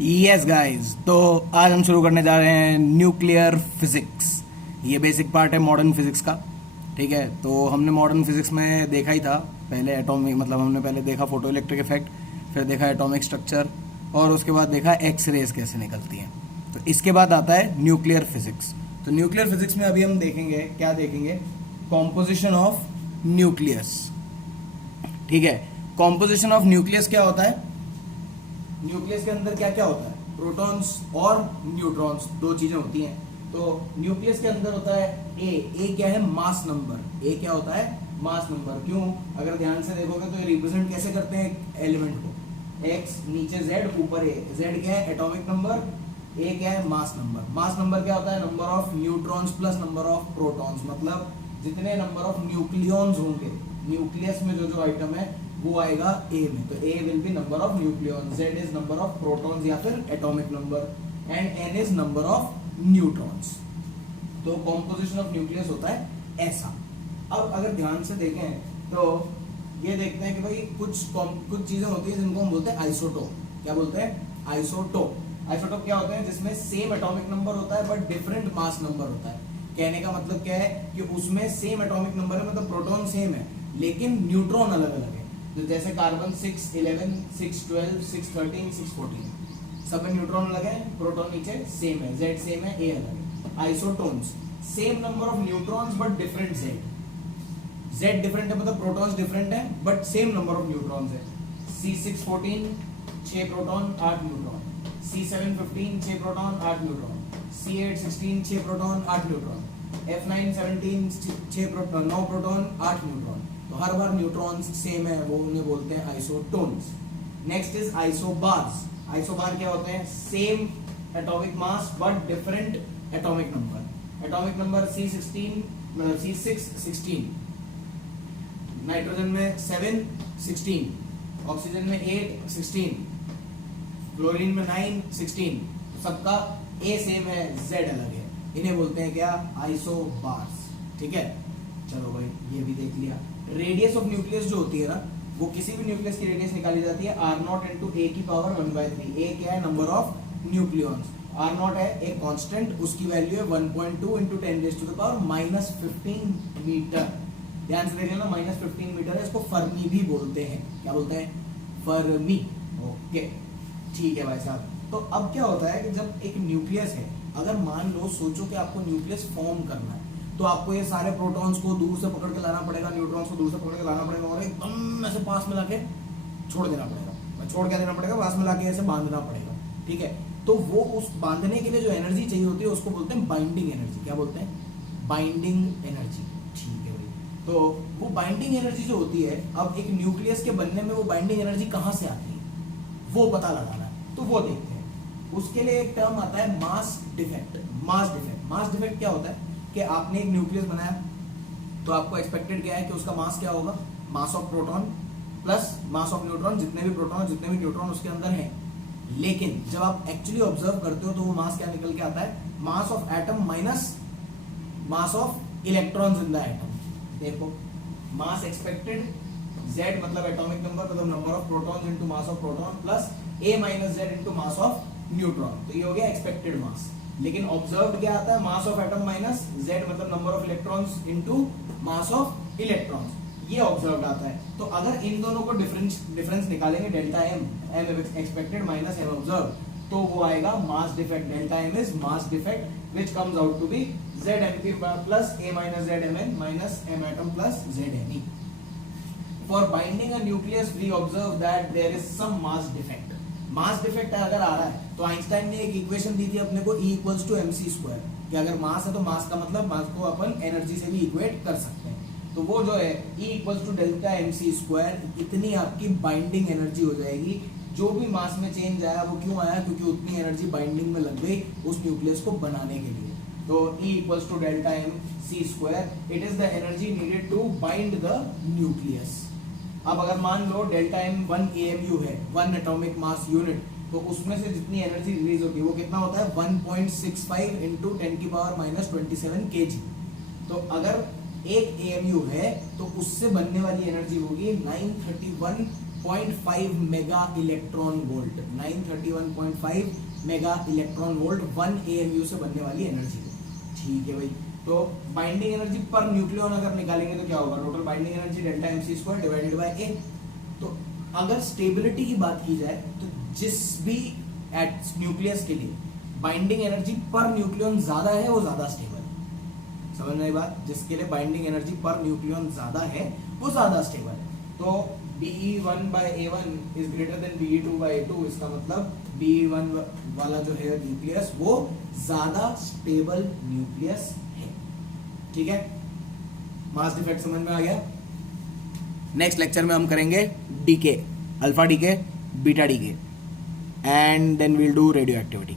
Yes guys, तो आज हम शुरू करने जा रहे हैं न्यूक्लियर फिजिक्स। ये बेसिक पार्ट है मॉडर्न फिजिक्स का। ठीक है, तो हमने मॉडर्न फिजिक्स में देखा ही था पहले एटॉमिक, मतलब हमने पहले देखा फोटो इलेक्ट्रिक इफेक्ट, फिर देखा एटॉमिक स्ट्रक्चर, और उसके बाद देखा एक्स रेज कैसे निकलती हैं। तो इसके बाद आता है न्यूक्लियर फिजिक्स। तो न्यूक्लियर फिजिक्स में अभी हम देखेंगे, क्या देखेंगे? Composition of nucleus. ठीक है, कॉम्पोजिशन ऑफ न्यूक्लियस क्या होता है? न्यूक्लियस के अंदर क्या क्या होता है? प्रोटॉन्स और न्यूट्रॉन्स, दो चीजें होती हैं। तो न्यूक्लियस के अंदर होता है ए क्या है? Mass number. ए क्या होता है? Mass number. क्यों? अगर ध्यान से देखोगे तो ये रिप्रेजेंट कैसे करते हैं एक एलिमेंट को? एक्स, नीचे जेड, ऊपर ए। जेड क्या है? Atomic number. ए क्या है? Mass number. मास नंबर क्या होता है? Number of neutrons plus number of protons, मतलब जितने नंबर ऑफ न्यूक्लियॉन्स होंगे न्यूक्लियस में, जो आइटम है वो आएगा ए में। तो A will be number of nucleon, Z is number of protons या फिर atomic number, and N is number of neutrons. तो कॉम्पोजिशन ऑफ न्यूक्लियस होता है ऐसा। अब अगर ध्यान से देखें तो ये देखते हैं कि भाई कुछ चीजें होती हैं जिनको हम बोलते हैं आइसोटोप। क्या बोलते हैं? आइसोटोप। आइसोटोप क्या होते हैं? जिसमें सेम एटॉमिक नंबर होता है बट डिफरेंट मास नंबर होता है। कहने का मतलब क्या है कि उसमें सेम एटॉमिक नंबर है, मतलब प्रोटॉन सेम है लेकिन न्यूट्रॉन अलग अलग है। तो जैसे कार्बन 6, 11, 6, 12, 6, 13, 6, 14, सब में न्यूट्रॉन अलग है, प्रोटॉन नीचे सेम है, जेड सेम है, ए अलग है। Isotones, same number of neutrons but different Z. Z different है, मतलब प्रोटॉन्स डिफरेंट है but same number of neutrons है। C6 14, 6 proton 8 neutron. C7 15, 6 proton 8 neutron. C8 16, 6 proton 8 neutron. F9 17, 6 proton 9 proton 8 neutron. तो हर बार neutrons same है, वो उन्हें बोलते हैं isotones. Next is isobars. Isobar क्या होते हैं? Same atomic mass but different atomic number. Atomic number C16, मतलब C6 16, नाइट्रोजन में 7 16, ऑक्सीजन में 8 16, क्लोरीन में 9 16। सबका A सेम है, Z अलग है। इन्हें बोलते हैं क्या? आइसोबार्स। ठीक है, चलो भाई ये भी देख लिया। रेडियस ऑफ न्यूक्लियस जो होती है ना, वो किसी भी न्यूक्लियस की रेडियस निकाली जाती है R0 इंटू ए की पावर 1/3। ए क्या है? Number of nucleons. R0 है एक कांस्टेंट, उसकी वैल्यू है 1.2 इंटू 10⁻⁻15 मीटर। ध्यान से देख लेना, -15 मीटर है। इसको फर्मी भी बोलते हैं। क्या बोलते हैं? फर्मी। ओके, ठीक है भाई साहब। तो अब क्या होता है कि जब एक न्यूक्लियस है, अगर मान लो, सोचो कि आपको न्यूक्लियस फॉर्म करना है, तो आपको ये सारे प्रोटॉन्स को दूर से पकड़ के लाना पड़ेगा, न्यूट्रॉन्स को दूर से पकड़ के लाना पड़ेगा और एकदम ऐसे पास में लाके छोड़ देना पड़ेगा। छोड़ क्या देना पड़ेगा? पास में लाके ऐसे बांधना पड़ेगा। ठीक है, तो वो उस बांधने के लिए जो एनर्जी चाहिए होती है उसको बोलते हैं बाइंडिंग एनर्जी। क्या बोलते हैं? Binding energy. ठीक है भाई, तो वो बाइंडिंग एनर्जी जो होती है, अब एक न्यूक्लियस के बनने में वो बाइंडिंग एनर्जी कहाँ से आती है वो पता लगाना है। तो वो देखते हैं। उसके लिए एक टर्म आता है mass defect. Mass defect. Mass defect क्या होता है कि आपने एक न्यूक्लियस बनाया, तो आपको एक्सपेक्टेड क्या है कि उसका मास क्या होगा? Mass of proton plus mass of neutron, जितने भी प्रोटॉन जितने भी न्यूट्रॉन उसके अंदर हैं। लेकिन जब आप एक्चुअली ऑब्जर्व करते हो तो वो मास क्या निकल के आता है? Mass of atom minus mass of electrons in the atom. देखो, मास एक्सपेक्टेड Z मतलब एटॉमिक नंबर, मतलब number of protons into mass of proton, plus A minus Z into mass of neutron. तो ये हो गया एक्सपेक्टेड मास। लेकिन ऑब्जर्व्ड क्या आता है? Mass of atom minus Z मतलब number of electrons into mass of electrons, ये ऑब्जर्व्ड आता है। तो अगर इन दोनों को डिफरेंस निकालेंगे, delta M, M expected minus M observed, तो वो आएगा mass defect. Delta M is mass defect which comes out to be ZMP plus A minus ZMN minus M atom plus ZNE। For binding a nucleus we observe that there is some mass defect। Mass defect अगर आ रहा है तो Einstein ने एक equation दी थी अपने को, E equals to mc², कि अगर मास है तो मास का मतलब मास को अपन एनर्जी से भी इक्वेट कर सकते हैं। तो वो जो है E equals to delta mc², इतनी आपकी बाइंडिंग एनर्जी हो जाएगी। जो भी मास में चेंज आया वो क्यों आया? क्योंकि उतनी एनर्जी बाइंडिंग में लग गई उस न्यूक्लियस को बनाने के लिए। तो E equals to delta mc², it is the energy needed to bind the nucleus. अब अगर मान लो डेल्टा M 1 AMU है, 1 एटॉमिक मास यूनिट, तो उसमें से जितनी एनर्जी रिलीज होती है वो कितना होता है? 1.65 इंटू 10⁻⁻27 kg। तो अगर एक AMU है तो उससे बनने वाली एनर्जी होगी 931 931.5 mega electron volt, 931.5 mega electron volt 1 AMU से बनने वाली एनर्जी। ठीक है भाई, तो बाइंडिंग एनर्जी पर न्यूक्लियन अगर निकालेंगे तो क्या होगा, total binding energy delta mc² divided by A. तो अगर स्टेबिलिटी की बात की जाए तो जिस भी एट न्यूक्लियस के लिए बाइंडिंग एनर्जी पर न्यूक्लियन ज्यादा है वो ज्यादा स्टेबल है। समझ में आई बात, जिसके लिए बाइंडिंग एनर्जी पर न्यूक्लियन ज्यादा है वो ज्यादा स्टेबल है। तो Be1/A1 is greater than Be2/A2, इसका मतलब Be1 वाला जो है न्यूक्लियस वो ज्यादा स्टेबल न्यूक्लियस है। ठीक है, मास डिफेक्ट समझ में आ गया। नेक्स्ट लेक्चर में हम करेंगे decay, alpha decay, beta decay, and then we'll do radio activity.